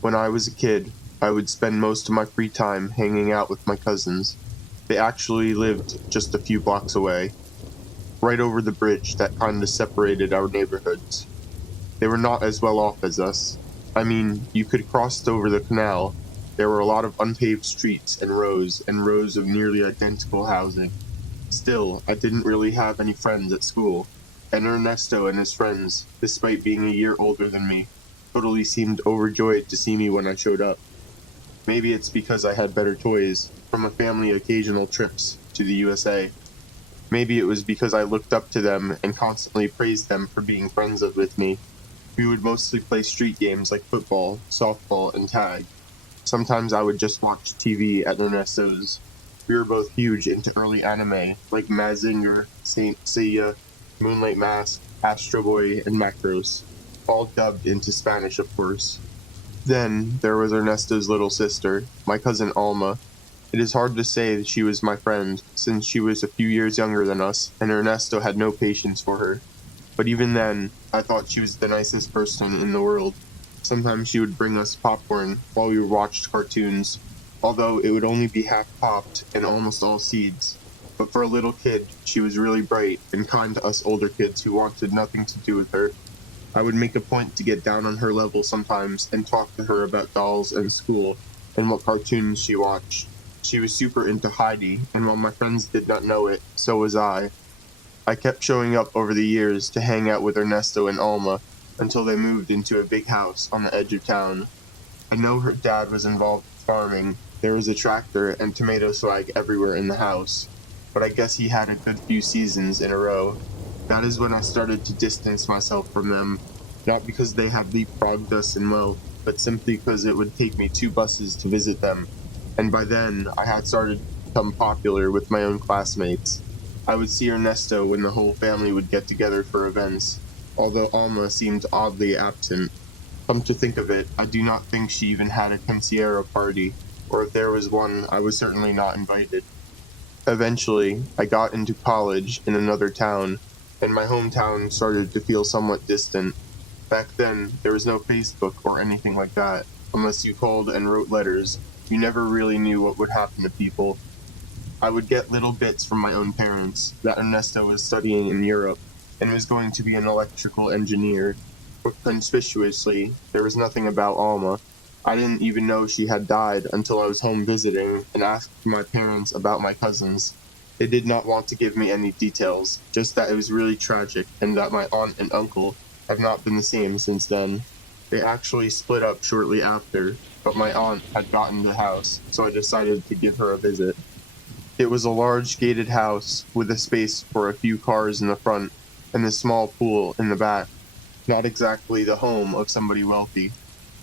When I was a kid, I would spend most of my free time hanging out with my cousins. They actually lived just a few blocks away, right over the bridge that kind of separated our neighborhoods. They were not as well off as us. I mean, you could cross over the canal. There were a lot of unpaved streets and rows of nearly identical housing. Still, I didn't really have any friends at school, and Ernesto and his friends, despite being a year older than me, totally seemed overjoyed to see me when I showed up. Maybe it's because I had better toys from a family occasional trips to the USA. Maybe it was because I looked up to them and constantly praised them for being friends with me. We would mostly play street games like football, softball, and tag. Sometimes I would just watch TV at Ernesto's. We were both huge into early anime like Mazinger, Saint Seiya, Moonlight Mask, Astro Boy, and Macros, all dubbed into Spanish, of course. Then there was Ernesto's little sister, my cousin Alma. It is hard to say that she was my friend, since she was a few years younger than us, and Ernesto had no patience for her. But even then, I thought she was the nicest person in the world. Sometimes she would bring us popcorn while we watched cartoons, although it would only be half popped and almost all seeds. But for a little kid, she was really bright and kind to us older kids who wanted nothing to do with her. I would make a point to get down on her level sometimes and talk to her about dolls and school and what cartoons she watched. She was super into Heidi, and while my friends did not know it, so was I. I kept showing up over the years to hang out with Ernesto and Alma until they moved into a big house on the edge of town. I know her dad was involved with farming. There was a tractor and tomato swag everywhere in the house, but I guess he had a good few seasons in a row. That is when I started to distance myself from them, not because they had leapfrogged us in wealth, but simply because it would take me 2 buses to visit them, and by then I had started to become popular with my own classmates. I would see Ernesto when the whole family would get together for events, although Alma seemed oddly absent. Come to think of it, I do not think she even had a quinceañera party, or if there was one, I was certainly not invited. Eventually, I got into college in another town, and my hometown started to feel somewhat distant. Back then, there was no Facebook or anything like that. Unless you called and wrote letters, you never really knew what would happen to people. I would get little bits from my own parents that Ernesto was studying in Europe and was going to be an electrical engineer. But conspicuously, there was nothing about Alma. I didn't even know she had died until I was home visiting and asked my parents about my cousins. They did not want to give me any details, just that it was really tragic and that my aunt and uncle have not been the same since then. They actually split up shortly after, but my aunt had gotten the house, so I decided to give her a visit. It was a large gated house with a space for a few cars in the front and a small pool in the back. Not exactly the home of somebody wealthy,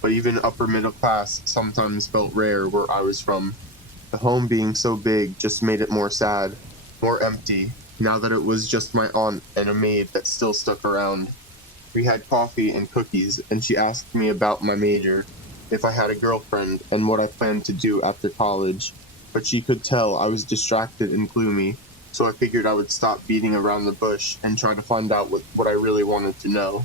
but even upper middle class sometimes felt rare where I was from. The home being so big just made it more sad, more empty, now that it was just my aunt and a maid that still stuck around. We had coffee and cookies, and she asked me about my major, if I had a girlfriend, and what I planned to do after college. But she could tell I was distracted and gloomy, so I figured I would stop beating around the bush and try to find out what I really wanted to know.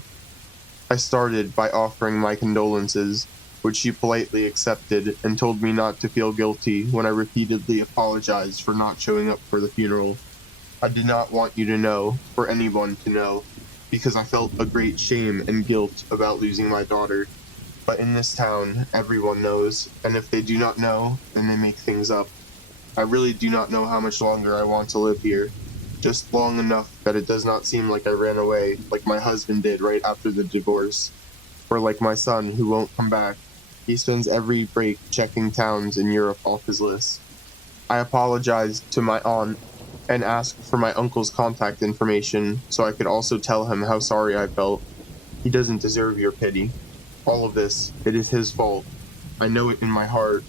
I started by offering my condolences, which she politely accepted and told me not to feel guilty when I repeatedly apologized for not showing up for the funeral. I did not want you to know, or anyone to know, because I felt a great shame and guilt about losing my daughter. But in this town, everyone knows, and if they do not know, then they make things up. I really do not know how much longer I want to live here. Just long enough that it does not seem like I ran away, like my husband did right after the divorce. Or like my son, who won't come back. He spends every break checking towns in Europe off his list. I apologized to my aunt and asked for my uncle's contact information so I could also tell him how sorry I felt. He doesn't deserve your pity. All of this, it is his fault. I know it in my heart.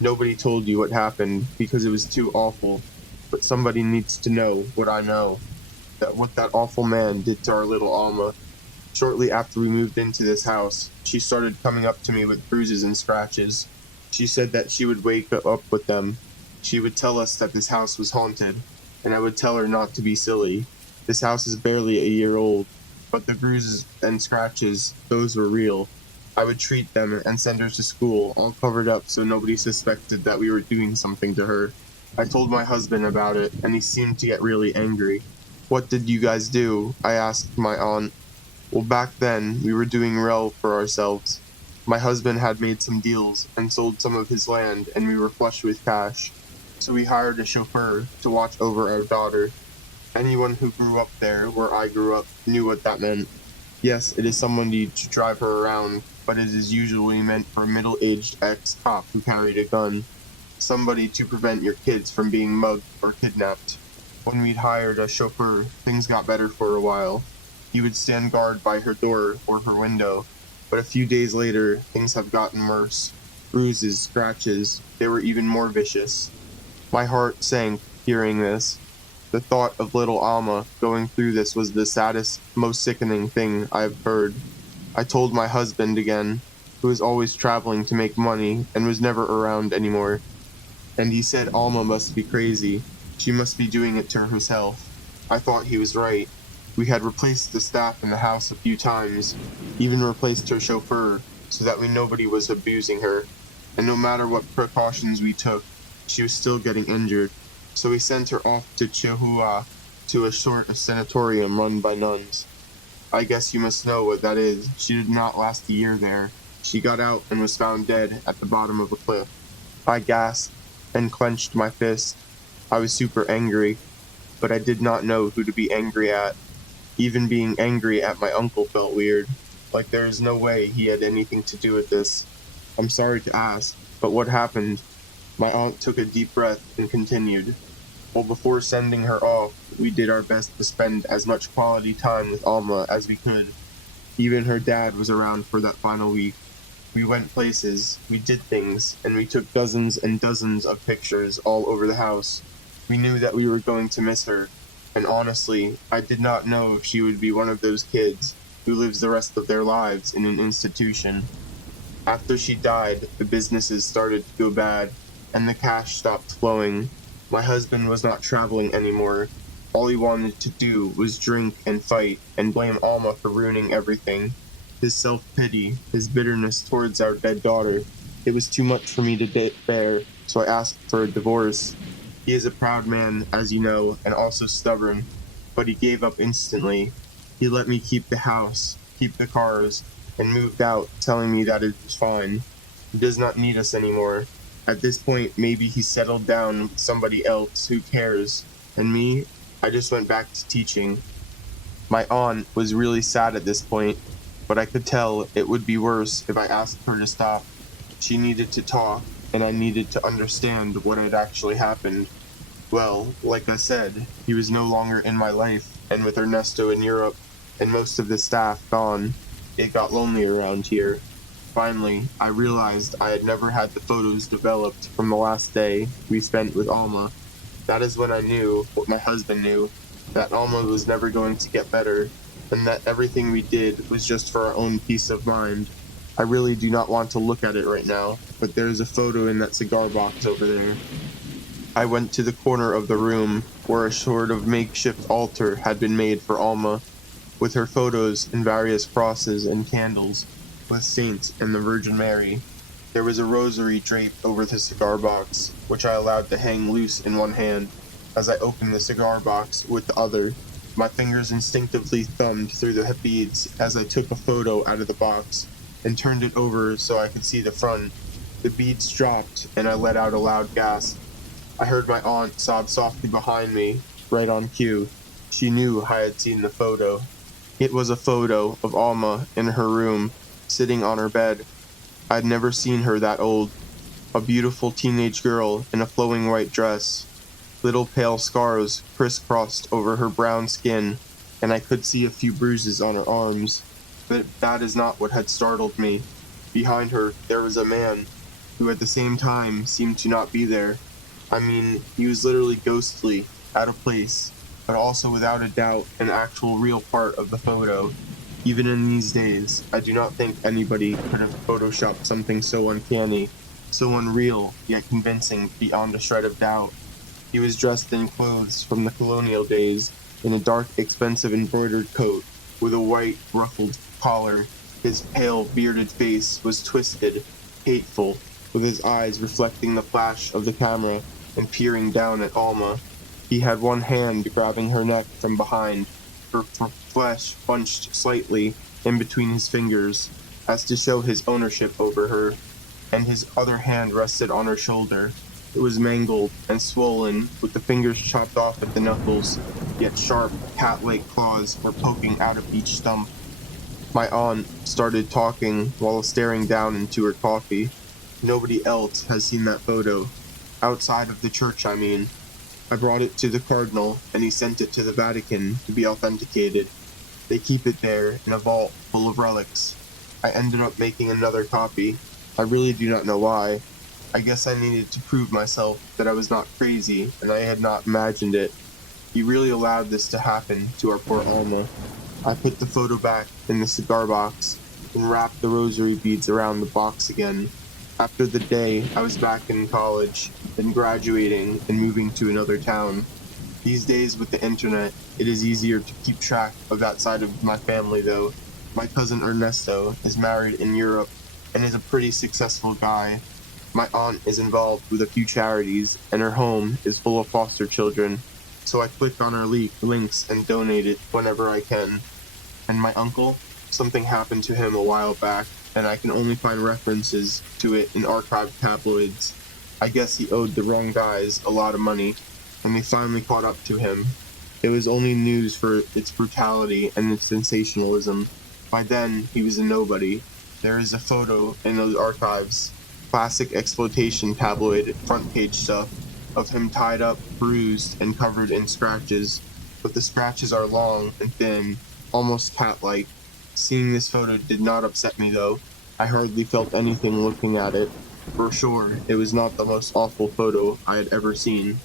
Nobody told you what happened because it was too awful. But somebody needs to know what I know. What that awful man did to our little Alma. Shortly after we moved into this house, she started coming up to me with bruises and scratches. She said that she would wake up with them. She would tell us that this house was haunted, and I would tell her not to be silly. This house is barely a year old, but the bruises and scratches, those were real. I would treat them and send her to school, all covered up so nobody suspected that we were doing something to her. I told my husband about it, and he seemed to get really angry. What did you guys do? I asked my aunt. Well, back then, we were doing well for ourselves. My husband had made some deals and sold some of his land, and we were flush with cash. So we hired a chauffeur to watch over our daughter. Anyone who grew up there, where I grew up, knew what that meant. Yes, it is somebody to drive her around, but it is usually meant for a middle-aged ex-cop who carried a gun. Somebody to prevent your kids from being mugged or kidnapped. When we'd hired a chauffeur, things got better for a while. He would stand guard by her door or her window, but a few days later, things have gotten worse. Bruises, scratches, they were even more vicious. My heart sank hearing this. The thought of little Alma going through this was the saddest, most sickening thing I have heard. I told my husband again, who was always traveling to make money and was never around anymore. And he said Alma must be crazy. She must be doing it to herself. I thought he was right. We had replaced the staff in the house a few times, even replaced her chauffeur, so that nobody was abusing her. And no matter what precautions we took, she was still getting injured. So we sent her off to Chihuahua, to a sort of sanatorium run by nuns. I guess you must know what that is. She did not last a year there. She got out and was found dead at the bottom of a cliff. I gasped and clenched my fist. I was super angry, but I did not know who to be angry at. Even being angry at my uncle felt weird, like there is no way he had anything to do with this. I'm sorry to ask, but what happened? My aunt took a deep breath and continued. Well, before sending her off, we did our best to spend as much quality time with Alma as we could. Even her dad was around for that final week. We went places, we did things, and we took dozens and dozens of pictures all over the house. We knew that we were going to miss her, and honestly, I did not know if she would be one of those kids who lives the rest of their lives in an institution. After she died, the businesses started to go bad, and the cash stopped flowing. My husband was not traveling anymore. All he wanted to do was drink and fight and blame Alma for ruining everything. His self-pity, his bitterness towards our dead daughter, it was too much for me to bear, so I asked for a divorce. He is a proud man, as you know, and also stubborn, but he gave up instantly. He let me keep the house, keep the cars, and moved out, telling me that it was fine. He does not need us anymore. At this point, maybe he settled down with somebody else who cares. And me, I just went back to teaching. My aunt was really sad at this point, but I could tell it would be worse if I asked her to stop. She needed to talk, and I needed to understand what had actually happened. Well, like I said, he was no longer in my life, and with Ernesto in Europe, and most of the staff gone, it got lonely around here. Finally, I realized I had never had the photos developed from the last day we spent with Alma. That is when I knew what my husband knew, that Alma was never going to get better, and that everything we did was just for our own peace of mind. I really do not want to look at it right now, but there's a photo in that cigar box over there. I went to the corner of the room where a sort of makeshift altar had been made for Alma, with her photos and various crosses and candles, with saints and the Virgin Mary. There was a rosary draped over the cigar box, which I allowed to hang loose in one hand. As I opened the cigar box with the other, my fingers instinctively thumbed through the beads as I took a photo out of the box and turned it over so I could see the front. The beads dropped, and I let out a loud gasp. I heard my aunt sob softly behind me, right on cue. She knew I had seen the photo. It was a photo of Alma in her room, sitting on her bed. I'd never seen her that old. A beautiful teenage girl in a flowing white dress. Little pale scars crisscrossed over her brown skin, and I could see a few bruises on her arms. But that is not what had startled me. Behind her, there was a man, who at the same time seemed to not be there. I mean, he was literally ghostly, out of place, but also without a doubt an actual real part of the photo. Even in these days, I do not think anybody could have photoshopped something so uncanny, so unreal, yet convincing beyond a shred of doubt. He was dressed in clothes from the colonial days, in a dark, expensive embroidered coat, with a white, ruffled collar. His pale, bearded face was twisted, hateful, with his eyes reflecting the flash of the camera and peering down at Alma. He had one hand grabbing her neck from behind, her flesh bunched slightly in between his fingers, as to show his ownership over her, and his other hand rested on her shoulder. It was mangled and swollen, with the fingers chopped off at the knuckles, yet sharp, cat-like claws were poking out of each stump. My aunt started talking while staring down into her coffee. Nobody else has seen that photo. Outside of the church, I mean. I brought it to the cardinal, and he sent it to the Vatican to be authenticated. They keep it there in a vault full of relics. I ended up making another copy. I really do not know why. I guess I needed to prove myself that I was not crazy, and I had not imagined it. He really allowed this to happen to our poor Alma. I put the photo back in the cigar box and wrapped the rosary beads around the box again. After the day, I was back in college, then graduating and moving to another town. These days with the internet, it is easier to keep track of that side of my family though. My cousin Ernesto is married in Europe and is a pretty successful guy. My aunt is involved with a few charities, and her home is full of foster children, so I click on her links and donate it whenever I can. And my uncle? Something happened to him a while back, and I can only find references to it in archived tabloids. I guess he owed the wrong guys a lot of money, and they finally caught up to him. It was only news for its brutality and its sensationalism. By then, he was a nobody. There is a photo in those archives, classic exploitation tabloid front page stuff, of him tied up, bruised, and covered in scratches, but the scratches are long and thin, almost cat-like. Seeing this photo did not upset me though. I hardly felt anything looking at it. For sure, it was not the most awful photo I had ever seen.